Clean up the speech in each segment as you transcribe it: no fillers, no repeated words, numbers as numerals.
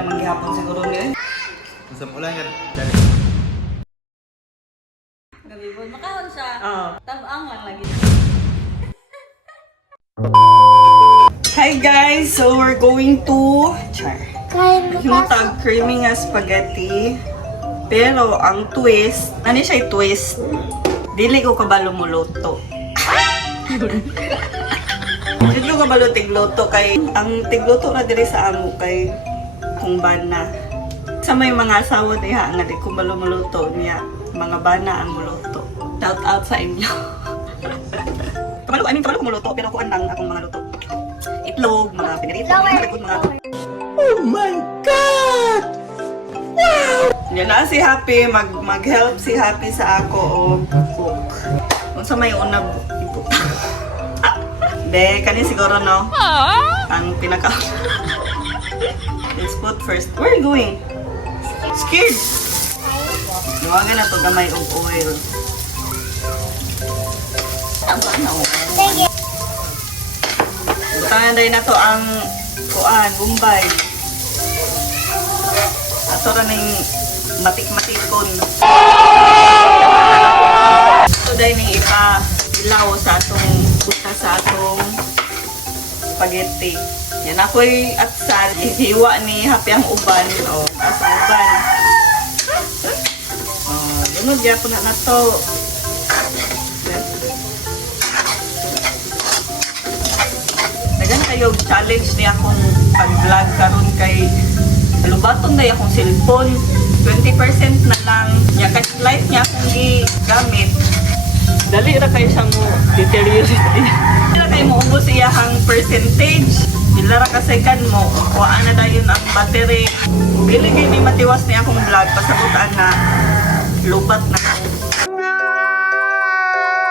naman gihapon siguro niyo. Sa ulan yan. Gabi po, makahon siya. Oo. Tabang lang lagi. Hi guys! So we're going to Kain mo pa. himutag creamy nga spaghetti. Pero ang twist, ano siya twist? Dili ko kabalo mo luto. Dili ko kabalo tigluto kay ang tigluto na diri sa amo kay kung bana. Sa may mga asawa diha nga di ko balo muluto niya, mga bana ang muluto. Shout out sa inyo. kabalo ko muluto pero kuan lang akong mga luto. Itlog, mga pinirito, mga Oh my God! Wow! Yan na si Happy, mag-help si Happy sa ako o cook. Kung sa may unab, ipo. De, kani siguro no? Ang pinaka... Let's put first. Where are you going? Scared! Luwagan na to gamay og oil. Tama na o. Butangan dahil na to ang kuan, bumbay. Ato ra ning matik-matikon. Ito dahil ning ipa-ilaw sa atong buta sa atong spaghetti. Yan ako'y atsal. Hiwa ni Happy ang uban. O, as uban. O, lunod po na to. Dagan kayo challenge niya akong pag-vlog karon kay halubaton na akong cellphone. 20% na lang. Nya kay light niya akong gigamit. Dali ra kay siya mo deteriorate. Dili ra kay mo ubos iyang percentage. Dila ra ka second mo. Kuha na dayon ang battery. Dili kay ni matiwas ni akong vlog pasabutan na lubat na.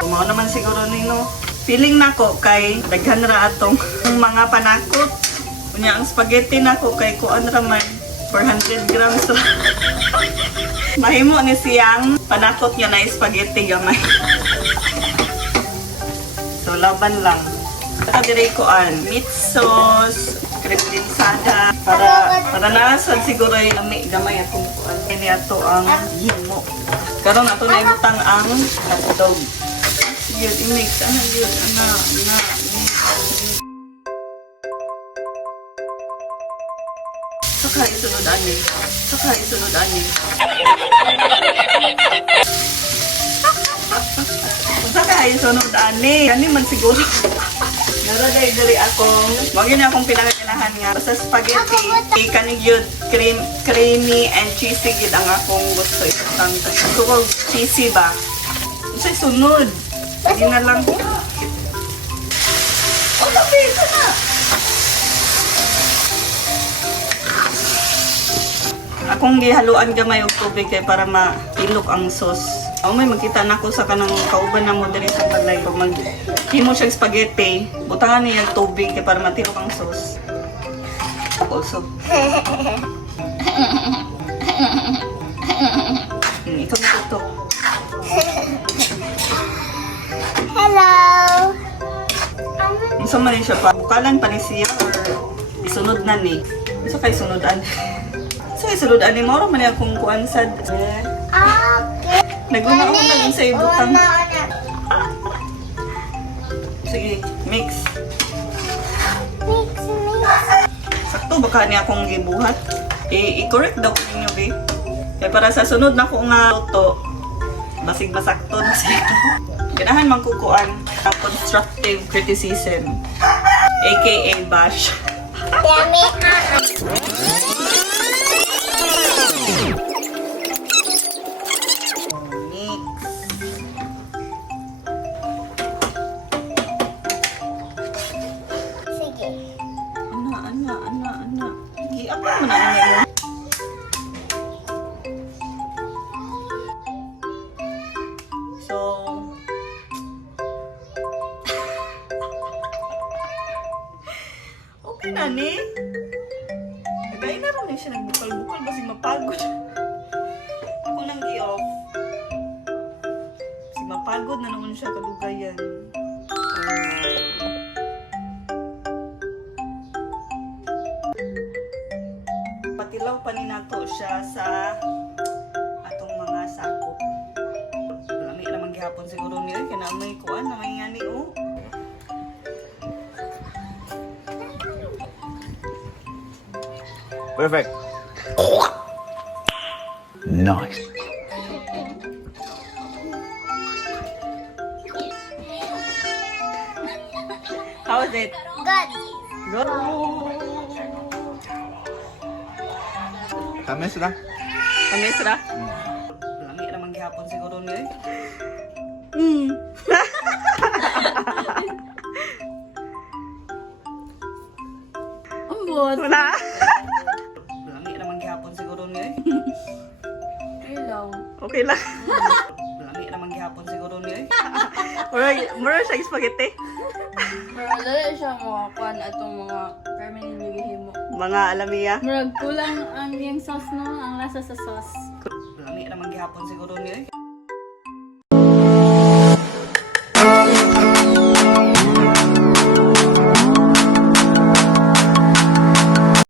Mao naman siguro nino. Feeling nako kay daghan ra atong mga panakot. Unya ang spaghetti nako kay kuan ra man 400 grams ra. Mahimo ni siyang panakot niya na spaghetti gamay. So laban lang. Ito dire kuan meat sauce, cream linsada para nasad siguro ay lami gamay atong kuan. Kini ato ang himo. Karon ato na ibutang ang hotdog. Yun, i-mix. Ano yun? Saka isunod ani. Saka isunod ani. Kani man siguro. Naragay dali akong. Wag yun akong pinakakinahan nga. Sa spaghetti. Kani yun. Creamy and cheesy yun ang akong gusto. Gusto ko cheesy ba? Kasi sunod. Hindi na lang. Oh, sabi! Ito na! Akong gihaluan gamay og tubig kay para mailok ang sauce. May makita na ko sa kanang kauban na mo diri sa balay. Pag maghimo siyang spaghetti, butangan niya ang tubig kay para matilok ang sauce. Also. Ikaw na tutok. Hello! Isa man siya pa. Bukalan pa ni siya or isunod na ni. Isa kay sunodan. So isunodan ni Mauro man akong kuansad. Okay. Naguna-una lang sa ibutang. Una. Sige, mix. Mix. Sakto baka niya akong gibuhat. I-correct daw ko ninyo, be. Kaya para sa sunod na ko nga luto, basig masakto na siya. Ganahan magkukuan ang constructive criticism, aka bash. Yummy. Mix. Sige. Ana. Giapa mo na mo. So, okay na ni. Kagaya na rin siya nagbukal-bukal kasi mapagod. Ako nang i-off. Kasi mapagod na naman siya kadugayan. So, ipatilaw pa ni nato siya sa atong mga sakop. Lami naman gihapon siguro niya kaya na may kuan na may ngani oh. Perfect. Nice. How is it? Good. Good. Tamis na. Kamis ra? Lami naman gihapon siguro niya Ambot. Wala. Lami naman gihapon siguro niya Ilaw. Okay lang. Lami naman gihapon siguro niya Mura siya spaghetti. Pero dali siya mga kwan atong mga permanent yung gihimo. Mga alamiya. Murag kulang ang yung sauce no, ang lasa sa sauce. Lami naman gihapon siguro niya